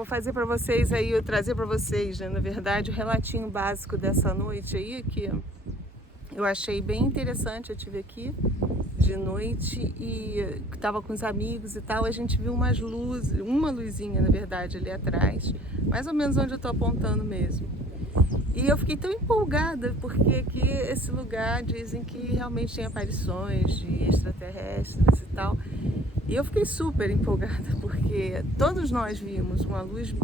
Vou fazer para vocês aí, eu trazer para vocês, né, na verdade, o relatinho básico dessa noite aí, que eu achei bem interessante. Eu tive aqui de noite e estava com os amigos e tal, a gente viu umas luzes, uma luzinha, na verdade, ali atrás, mais ou menos onde eu estou apontando mesmo. E eu fiquei tão empolgada, porque aqui, esse lugar, dizem que realmente tem aparições de extraterrestres e tal. E eu fiquei super empolgada, porque todos nós vimos uma luz,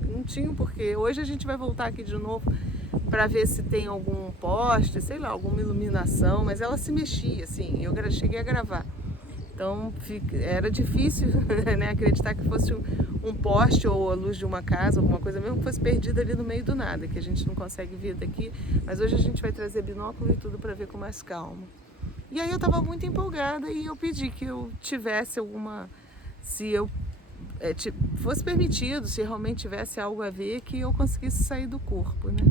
não tinha porquê. Hoje a gente vai voltar aqui de novo para ver se tem algum poste, sei lá, alguma iluminação, mas ela se mexia, assim, eu cheguei a gravar. Então era difícil, né, acreditar que fosse um poste ou a luz de uma casa, alguma coisa, mesmo que fosse perdida ali no meio do nada, que a gente não consegue ver daqui. Mas hoje a gente vai trazer binóculo e tudo para ver com mais calma. E aí eu estava muito empolgada e eu pedi que eu tivesse alguma, se eu fosse permitido, se realmente tivesse algo a ver, que eu conseguisse sair do corpo, né?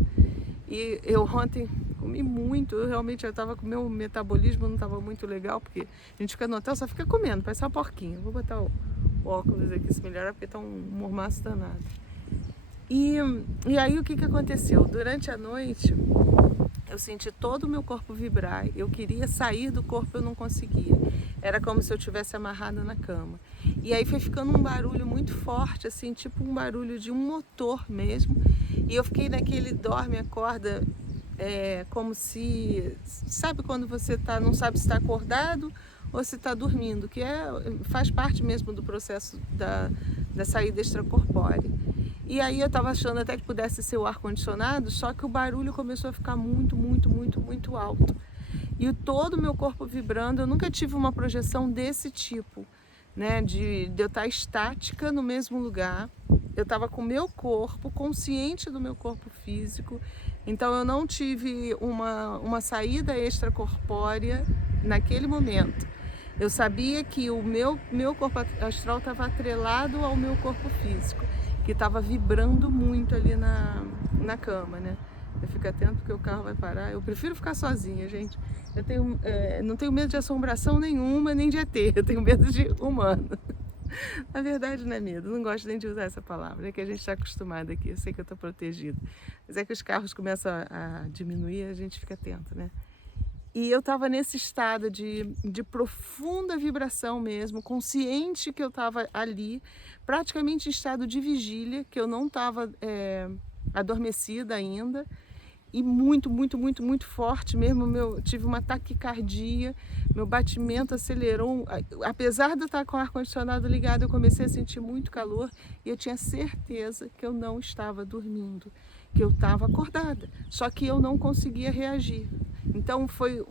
E eu ontem comi muito, eu realmente estava com o meu metabolismo, não estava muito legal, porque a gente fica no hotel, só fica comendo, parece uma porquinha. Vou botar o óculos aqui se melhorar, porque está um mormaço danado. E aí o que aconteceu? Durante a noite eu senti todo o meu corpo vibrar, eu queria sair do corpo, eu não conseguia. Era como se eu tivesse amarrada na cama. E aí foi ficando um barulho muito forte, assim, tipo um barulho de um motor mesmo. E eu fiquei naquele dorme, acorda, como se... Sabe quando você não sabe se está acordado ou se está dormindo? Que faz parte mesmo do processo da saída extracorpórea. E aí eu estava achando até que pudesse ser o ar-condicionado, só que o barulho começou a ficar muito, muito, muito, muito alto. E todo o meu corpo vibrando. Eu nunca tive uma projeção desse tipo, né? De eu estar estática no mesmo lugar. Eu estava com o meu corpo, consciente do meu corpo físico. Então eu não tive uma saída extracorpórea naquele momento. Eu sabia que o meu corpo astral estava atrelado ao meu corpo físico, que estava vibrando muito ali na cama, né? Eu fico atento porque o carro vai parar. Eu prefiro ficar sozinha, gente. Eu não tenho medo de assombração nenhuma, nem de ET. Eu tenho medo de humano. Na verdade, não é medo. Não gosto nem de usar essa palavra. É que a gente está acostumado aqui. Eu sei que eu estou protegida. Mas é que os carros começam a diminuir, a gente fica atento, né? E eu estava nesse estado de profunda vibração mesmo, consciente que eu estava ali, praticamente em estado de vigília, que eu não estava adormecida ainda, e muito, muito, muito, muito forte mesmo. Tive uma taquicardia, meu batimento acelerou. Apesar de eu estar com o ar-condicionado ligado, eu comecei a sentir muito calor e eu tinha certeza que eu não estava dormindo, que eu estava acordada, só que eu não conseguia reagir. Então foi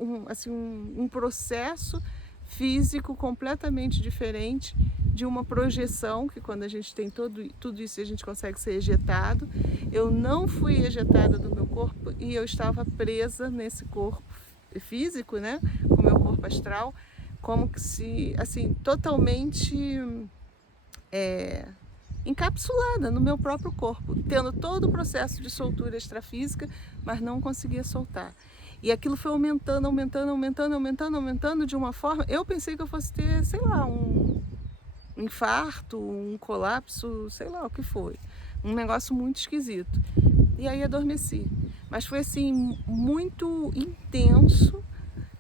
um processo físico completamente diferente de uma projeção, que quando a gente tem tudo isso a gente consegue ser ejetado. Eu não fui ejetada do meu corpo e eu estava presa nesse corpo físico, né, com o meu corpo astral, como que se, assim, totalmente encapsulada no meu próprio corpo, tendo todo o processo de soltura extrafísica, mas não conseguia soltar. E aquilo foi aumentando, aumentando, aumentando, aumentando, aumentando de uma forma... Eu pensei que eu fosse ter, sei lá, um infarto, um colapso, sei lá o que foi. Um negócio muito esquisito. E aí adormeci. Mas foi assim, muito intenso.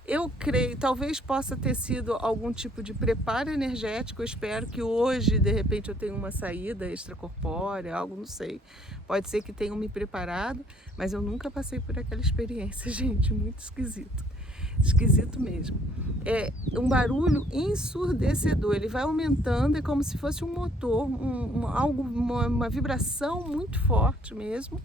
Eu creio, talvez possa ter sido algum tipo de preparo energético. Eu espero que hoje, de repente, eu tenha uma saída extracorpórea, algo, não sei. Pode ser que tenham me preparado, mas eu nunca passei por aquela experiência, gente, muito esquisito. Esquisito mesmo. É um barulho ensurdecedor, ele vai aumentando, é como se fosse um motor, uma vibração muito forte mesmo.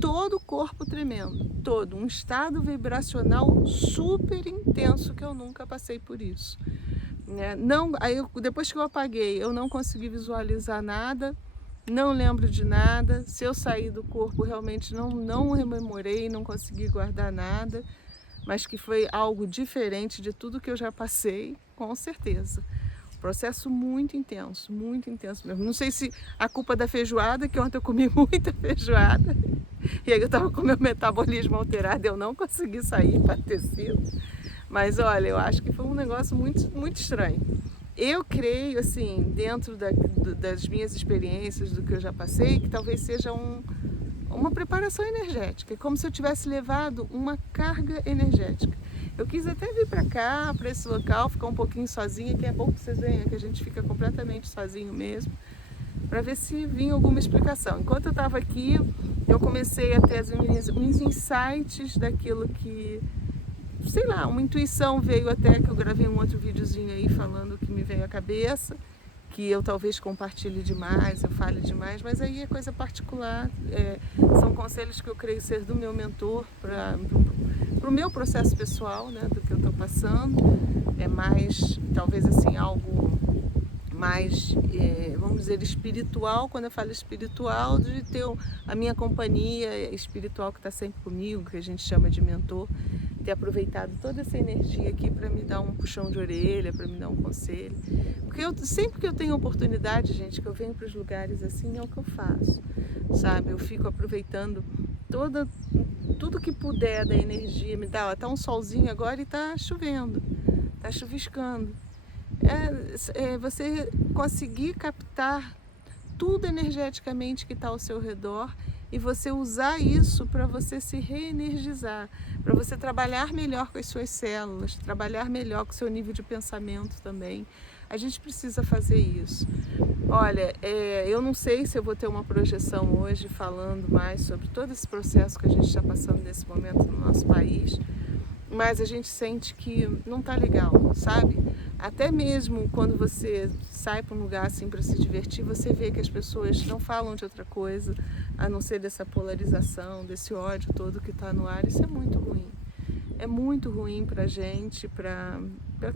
Todo o corpo tremendo, todo, um estado vibracional super intenso, que eu nunca passei por isso. Não, depois que eu apaguei, eu não consegui visualizar nada, não lembro de nada. Se eu sair do corpo, realmente não rememorei, não consegui guardar nada, mas que foi algo diferente de tudo que eu já passei, com certeza. Processo muito intenso mesmo. Não sei se a culpa da feijoada, que ontem eu comi muita feijoada, e aí eu estava com meu metabolismo alterado, eu não consegui sair para ter sido. Mas olha, eu acho que foi um negócio muito, muito estranho. eu creio, assim, dentro das minhas experiências, do que eu já passei, que talvez seja uma preparação energética, é como se eu tivesse levado uma carga energética. Eu quis até vir para cá, para esse local, ficar um pouquinho sozinha, que é bom que vocês venham, que a gente fica completamente sozinho mesmo, para ver se vinha alguma explicação. Enquanto eu estava aqui, eu comecei a ter uns insights daquilo que, sei lá, uma intuição veio, até que eu gravei um outro videozinho aí falando que me veio à cabeça, que eu talvez compartilhe demais, eu fale demais, mas aí é coisa particular, são conselhos que eu creio ser do meu mentor para o meu processo pessoal, né, do que eu estou passando. É mais, talvez assim, algo mais, vamos dizer, espiritual. Quando eu falo espiritual, de ter a minha companhia espiritual que está sempre comigo, que a gente chama de mentor, ter aproveitado toda essa energia aqui para me dar um puxão de orelha, para me dar um conselho. Porque sempre que eu tenho oportunidade, gente, que eu venho para os lugares assim, é o que eu faço, sabe? Eu fico aproveitando tudo que puder da energia, me dá, ó, tá um solzinho agora e tá chovendo, tá chuviscando. Você conseguir captar tudo energeticamente que está ao seu redor e você usar isso para você se reenergizar, para você trabalhar melhor com as suas células, trabalhar melhor com o seu nível de pensamento também. A gente precisa fazer isso. Olha, eu não sei se eu vou ter uma projeção hoje falando mais sobre todo esse processo que a gente está passando nesse momento no nosso país, mas a gente sente que não tá legal, sabe? Até mesmo quando você sai para um lugar assim para se divertir, você vê que as pessoas não falam de outra coisa a não ser dessa polarização, desse ódio todo que está no ar. Isso é muito ruim. É muito ruim para a gente, para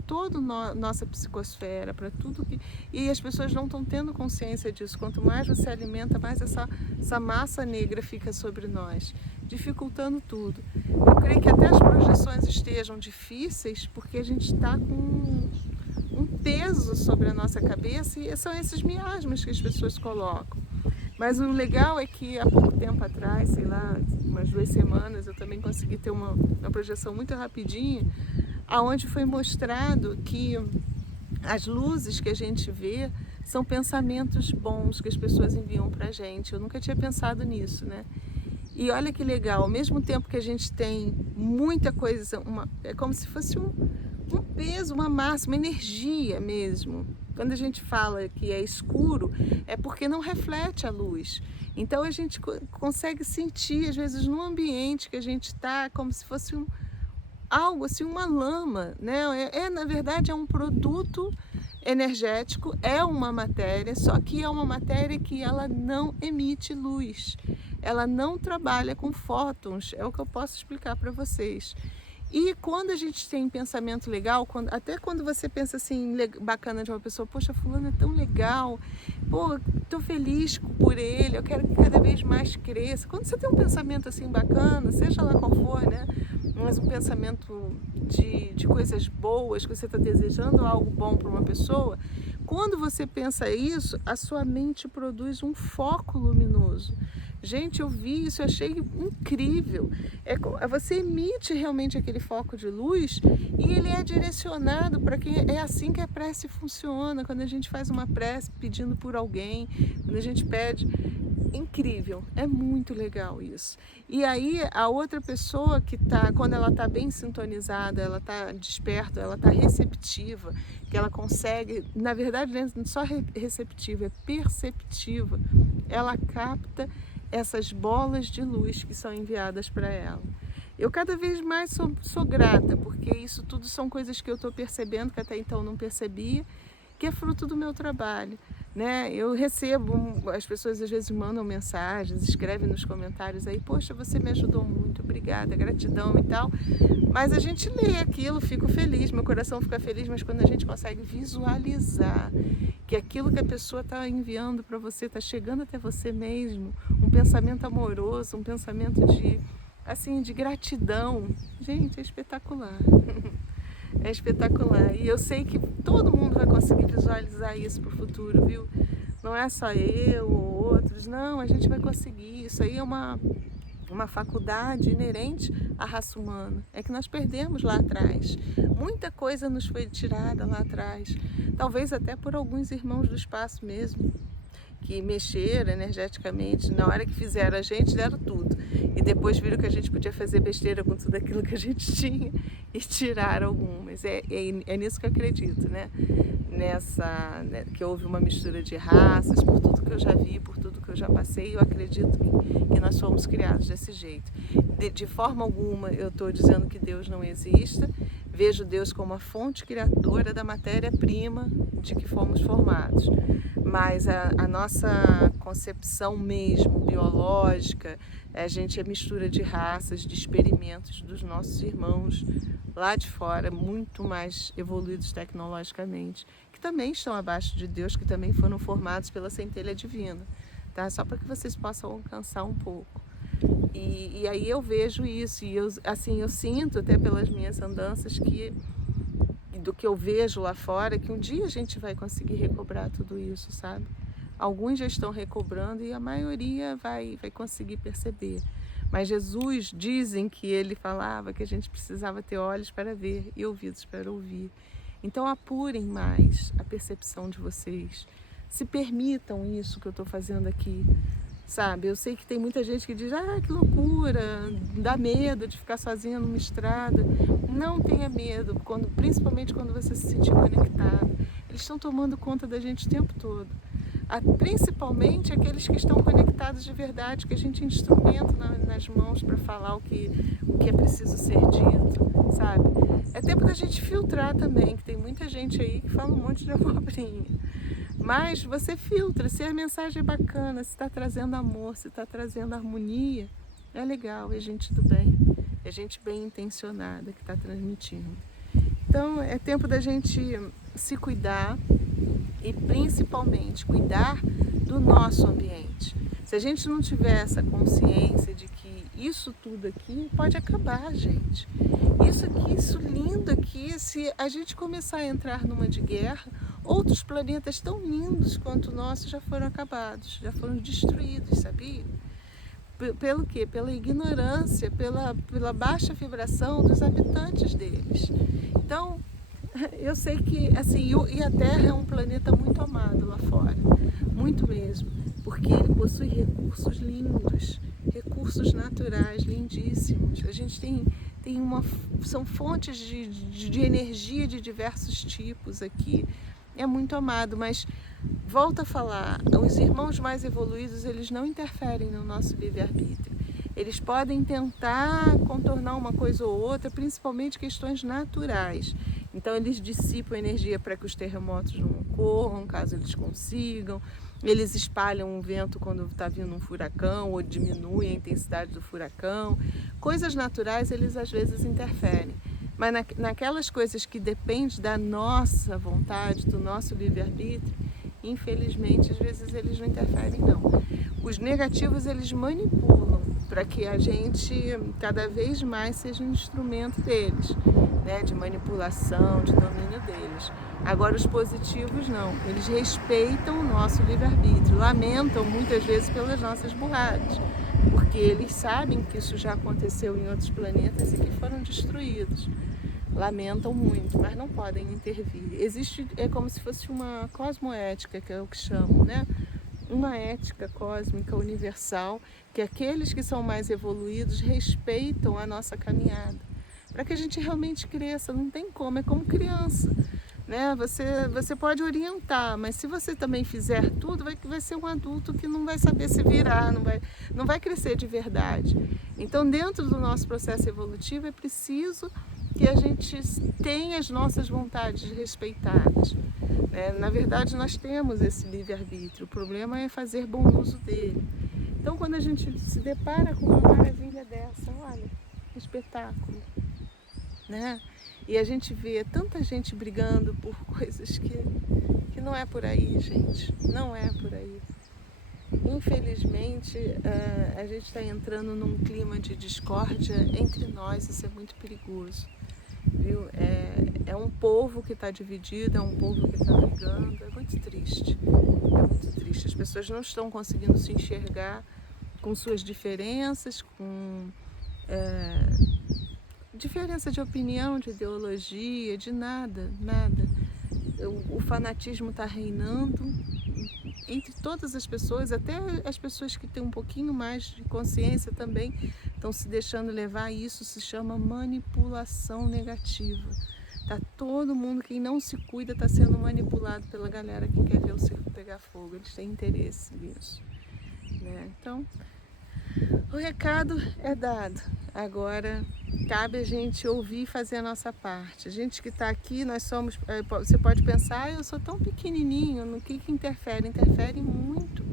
toda nossa psicosfera, para tudo que... E as pessoas não estão tendo consciência disso. Quanto mais você alimenta, mais essa massa negra fica sobre nós, dificultando tudo. Eu creio que até as projeções estejam difíceis porque a gente está com um peso sobre a nossa cabeça e são esses miasmas que as pessoas colocam. Mas o legal é que há pouco tempo atrás, sei lá, umas 2 semanas, eu também consegui ter uma projeção muito rapidinha, aonde foi mostrado que as luzes que a gente vê são pensamentos bons que as pessoas enviam pra gente. Eu nunca tinha pensado nisso, né? E olha que legal, ao mesmo tempo que a gente tem muita coisa, é como se fosse um peso, uma massa, uma energia mesmo. Quando a gente fala que é escuro, é porque não reflete a luz. Então a gente consegue sentir, às vezes, no ambiente que a gente está, como se fosse algo assim, uma lama, né? Na verdade, é um produto energético, é uma matéria, só que é uma matéria que ela não emite luz. Ela não trabalha com fótons, é o que eu posso explicar para vocês. E quando a gente tem pensamento legal, até quando você pensa assim, bacana de uma pessoa, poxa, fulano é tão legal, pô, tô feliz por ele, eu quero que cada vez mais cresça. Quando você tem um pensamento assim bacana, seja lá qual for, né? Mas um pensamento de coisas boas, que você está desejando algo bom para uma pessoa, quando você pensa isso, a sua mente produz um foco luminoso. Gente, eu vi isso, eu achei incrível. Você emite realmente aquele foco de luz e ele é direcionado para quem... É assim que a prece funciona, quando a gente faz uma prece pedindo por alguém, quando a gente pede... Incrível, é muito legal isso. E aí a outra pessoa que tá, quando ela está bem sintonizada, ela está desperta, ela está receptiva, que ela consegue, na verdade não é só receptiva, é perceptiva, ela capta essas bolas de luz que são enviadas para ela. Eu cada vez mais sou grata, porque isso tudo são coisas que eu estou percebendo, que até então não percebia, que é fruto do meu trabalho, né? Eu recebo, as pessoas às vezes mandam mensagens, escrevem nos comentários aí, poxa, você me ajudou muito, obrigada, gratidão e tal. Mas a gente lê aquilo, fico feliz, meu coração fica feliz, mas quando a gente consegue visualizar que aquilo que a pessoa está enviando para você está chegando até você mesmo, um pensamento amoroso, um pensamento de gratidão, gente, é espetacular. É espetacular. E eu sei que todo mundo vai conseguir visualizar isso para o futuro, viu? Não é só eu ou outros, não, a gente vai conseguir. Isso aí é uma uma faculdade inerente à raça humana. É que nós perdemos lá atrás. Muita coisa nos foi tirada lá atrás. Talvez até por alguns irmãos do espaço mesmo, que mexeram energeticamente. Na hora que fizeram a gente, deram tudo. E depois viram que a gente podia fazer besteira com tudo aquilo que a gente tinha e tiraram algumas. É nisso que eu acredito, né? Que houve uma mistura de raças, por tudo que eu já vi, por tudo que eu já passei, eu acredito que nós fomos criados desse jeito. De forma alguma eu estou dizendo que Deus não exista, vejo Deus como a fonte criadora da matéria-prima de que fomos formados. Mas a nossa concepção mesmo, biológica, a gente é mistura de raças, de experimentos dos nossos irmãos lá de fora, muito mais evoluídos tecnologicamente, que também estão abaixo de Deus, que também foram formados pela centelha divina, tá? Só para que vocês possam alcançar um pouco. E aí eu vejo isso, e eu sinto até pelas minhas andanças do que eu vejo lá fora, que um dia a gente vai conseguir recobrar tudo isso, sabe? Alguns já estão recobrando e a maioria vai conseguir perceber. Mas Jesus, dizem que ele falava que a gente precisava ter olhos para ver e ouvidos para ouvir. Então apurem mais a percepção de vocês. Se permitam isso que eu estou fazendo aqui, sabe? Eu sei que tem muita gente que diz, que loucura, dá medo de ficar sozinha numa estrada. Não tenha medo, principalmente quando você se sentir conectado. Eles estão tomando conta da gente o tempo todo. Principalmente aqueles que estão conectados de verdade, que a gente instrumenta nas mãos para falar o que é preciso ser dito, sabe? É tempo da gente filtrar também, que tem muita gente aí que fala um monte de abobrinha. Mas você filtra, se a mensagem é bacana, se está trazendo amor, se está trazendo harmonia, é legal, é gente do bem, é gente bem intencionada que está transmitindo. Então é tempo da gente se cuidar e principalmente cuidar do nosso ambiente. Se a gente não tiver essa consciência de que isso tudo aqui pode acabar, gente. Isso lindo aqui, se a gente começar a entrar numa de guerra, outros planetas tão lindos quanto o nosso já foram acabados, já foram destruídos, sabia? Pelo quê? Pela ignorância, pela baixa vibração dos habitantes deles. Então, eu sei que, e a Terra é um planeta muito amado lá fora, muito mesmo, porque ele possui recursos lindos, recursos naturais lindíssimos. A gente são fontes de energia de diversos tipos aqui. É muito amado, mas volto a falar, os irmãos mais evoluídos, eles não interferem no nosso livre-arbítrio. Eles podem tentar contornar uma coisa ou outra, principalmente questões naturais. Então eles dissipam energia para que os terremotos não ocorram, caso eles consigam. Eles espalham o vento quando está vindo um furacão ou diminuem a intensidade do furacão. Coisas naturais eles às vezes interferem. Mas naquelas coisas que dependem da nossa vontade, do nosso livre-arbítrio, infelizmente, às vezes eles não interferem, não. Os negativos, eles manipulam para que a gente cada vez mais seja um instrumento deles, né? De manipulação, de domínio deles. Agora, os positivos, não. Eles respeitam o nosso livre-arbítrio, lamentam muitas vezes pelas nossas burradas, porque eles sabem que isso já aconteceu em outros planetas e que foram destruídos. Lamentam muito, mas não podem intervir. É como se fosse uma cosmoética, que é o que chamam, né? Uma ética cósmica universal, que aqueles que são mais evoluídos respeitam a nossa caminhada, para que a gente realmente cresça. Não tem como, é como criança, né? Você pode orientar, mas se você também fizer tudo, vai ser um adulto que não vai saber se virar, não vai crescer de verdade. Então, dentro do nosso processo evolutivo, é preciso que a gente tenha as nossas vontades respeitadas. Na verdade, nós temos esse livre-arbítrio, o problema é fazer bom uso dele. Então, quando a gente se depara com uma maravilha dessa, olha, que espetáculo, né? E a gente vê tanta gente brigando por coisas que não é por aí, gente, não é por aí. Infelizmente, a gente está entrando num clima de discórdia entre nós, isso é muito perigoso. Viu? É um povo que está dividido, é um povo que está brigando, é muito triste, as pessoas não estão conseguindo se enxergar com suas diferenças, com diferença de opinião, de ideologia, de nada. O fanatismo está reinando entre todas as pessoas, até as pessoas que têm um pouquinho mais de consciência também estão se deixando levar, e isso se chama manipulação negativa. Tá todo mundo, quem não se cuida, está sendo manipulado pela galera que quer ver o circo pegar fogo, eles têm interesse nisso, né? Então, o recado é dado, agora cabe a gente ouvir e fazer a nossa parte. A gente que está aqui, nós somos, você pode pensar, eu sou tão pequenininho, no que interfere? Interfere muito.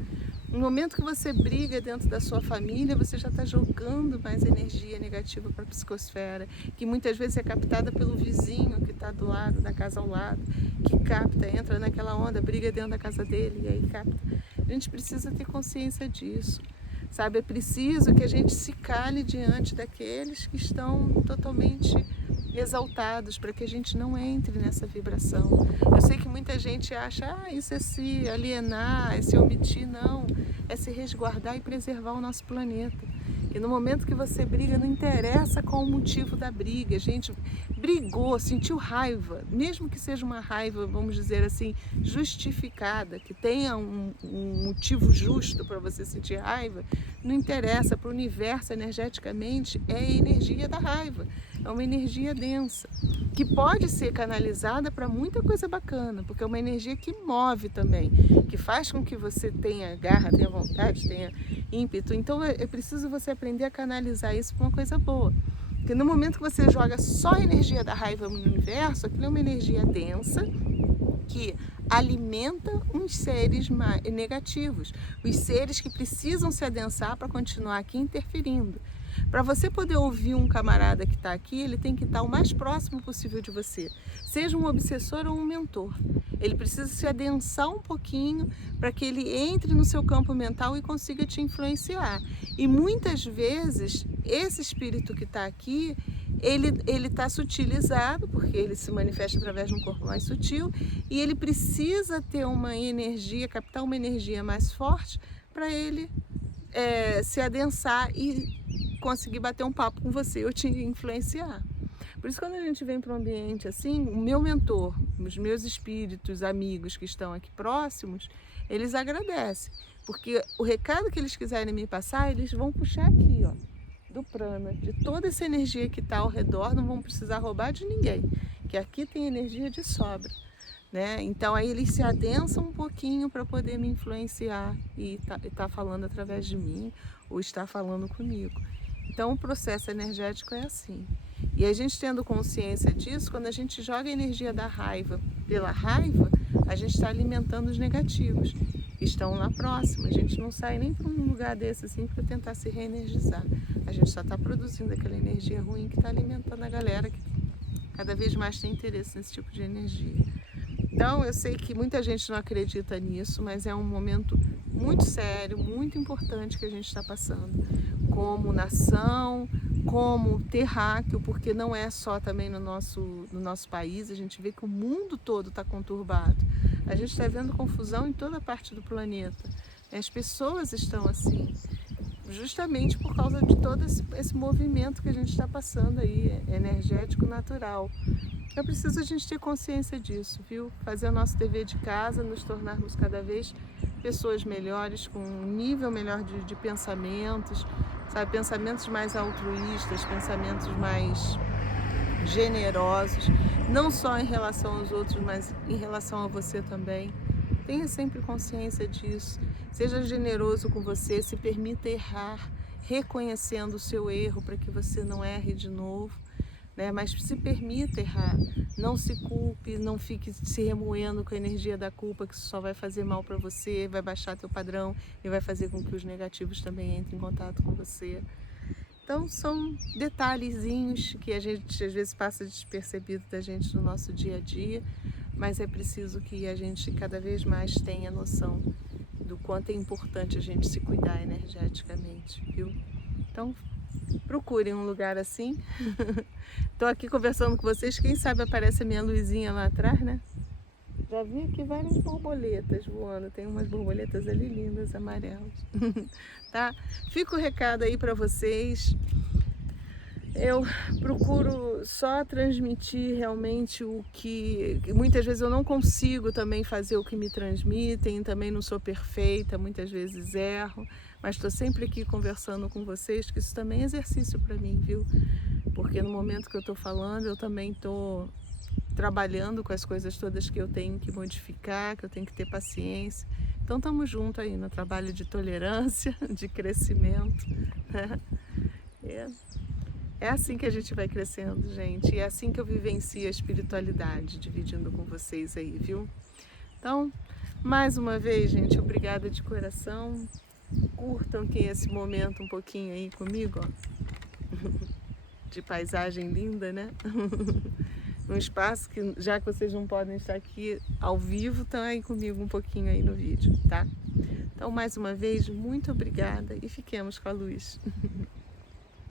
No momento que você briga dentro da sua família, você já está jogando mais energia negativa para a psicosfera, que muitas vezes é captada pelo vizinho que está do lado, da casa ao lado, que capta, entra naquela onda, briga dentro da casa dele e aí capta. A gente precisa ter consciência disso, sabe? É preciso que a gente se cale diante daqueles que estão totalmente exaltados, para que a gente não entre nessa vibração. Eu sei que muita gente acha, isso é se alienar, é se omitir. Não, é se resguardar e preservar o nosso planeta. E no momento que você briga, não interessa qual o motivo da briga. A gente brigou, sentiu raiva, mesmo que seja uma raiva, vamos dizer assim, justificada, que tenha um motivo justo para você sentir raiva, não interessa. Para o universo, energeticamente, é a energia da raiva. É uma energia densa, que pode ser canalizada para muita coisa bacana, porque é uma energia que move também, que faz com que você tenha garra, tenha vontade, tenha ímpeto. Então é preciso você aprender a canalizar isso para uma coisa boa. Porque no momento que você joga só a energia da raiva no universo, aquilo é uma energia densa que alimenta uns seres negativos, os seres que precisam se adensar para continuar aqui interferindo. Para você poder ouvir um camarada que está aqui, ele tem que estar o mais próximo possível de você, seja um obsessor ou um mentor. Ele precisa se adensar um pouquinho para que ele entre no seu campo mental e consiga te influenciar. E muitas vezes, esse espírito que está aqui, ele está sutilizado, porque ele se manifesta através de um corpo mais sutil, e ele precisa ter uma energia, captar uma energia mais forte para ele se adensar e conseguir bater um papo com você ou te influenciar. Por isso, quando a gente vem para um ambiente assim, o meu mentor, os meus espíritos, amigos que estão aqui próximos, eles agradecem, porque o recado que eles quiserem me passar, eles vão puxar aqui, ó, do prana, de toda essa energia que está ao redor, não vão precisar roubar de ninguém, que aqui tem energia de sobra, né? Então aí eles se adensam um pouquinho para poder me influenciar e tá falando através de mim ou está falando comigo. Então o processo energético é assim. E a gente tendo consciência disso, quando a gente joga a energia da raiva pela raiva, a gente está alimentando os negativos. Estão lá próximo, a gente não sai nem para um lugar desse assim para tentar se reenergizar. A gente só está produzindo aquela energia ruim que está alimentando a galera que cada vez mais tem interesse nesse tipo de energia. Então eu sei que muita gente não acredita nisso, mas é um momento muito sério, muito importante que a gente está passando, como nação, como terráqueo, porque não é só também no nosso país, a gente vê que o mundo todo está conturbado. A gente está vendo confusão em toda parte do planeta. As pessoas estão assim, justamente por causa de todo esse movimento que a gente está passando aí, energético natural. É preciso a gente ter consciência disso, viu? Fazer o nosso dever de casa, nos tornarmos cada vez pessoas melhores, com um nível melhor de pensamentos, sabe? Pensamentos mais altruístas, pensamentos mais generosos, não só em relação aos outros, mas em relação a você também. Tenha sempre consciência disso. Seja generoso com você, se permita errar, reconhecendo o seu erro para que você não erre de novo. Mas se permita errar, não se culpe, não fique se remoendo com a energia da culpa, que isso só vai fazer mal para você, vai baixar teu padrão e vai fazer com que os negativos também entrem em contato com você. Então são detalhezinhos que a gente às vezes passa despercebido da gente no nosso dia a dia, mas é preciso que a gente cada vez mais tenha noção do quanto é importante a gente se cuidar energeticamente, viu? Então procurem um lugar assim. Estou aqui conversando com vocês, quem sabe aparece a minha luzinha lá atrás, né? Já vi aqui várias borboletas voando. Tem umas borboletas ali lindas, amarelas. Tá? Fica o recado aí para vocês. Eu procuro só transmitir realmente o que muitas vezes eu não consigo também fazer o que me transmitem, também não sou perfeita, muitas vezes erro, mas estou sempre aqui conversando com vocês, que isso também é exercício para mim, viu? Porque no momento que eu estou falando, eu também estou trabalhando com as coisas todas que eu tenho que modificar, que eu tenho que ter paciência. Então estamos juntos aí no trabalho de tolerância, de crescimento, né? É assim que a gente vai crescendo, gente. E é assim que eu vivencio a espiritualidade, dividindo com vocês aí, viu? Então, mais uma vez, gente, obrigada de coração. Curtam que esse momento um pouquinho aí comigo, ó, de paisagem linda, né? Um espaço que, já que vocês não podem estar aqui ao vivo, estão aí comigo um pouquinho aí no vídeo, tá? Então, mais uma vez, muito obrigada e fiquemos com a luz.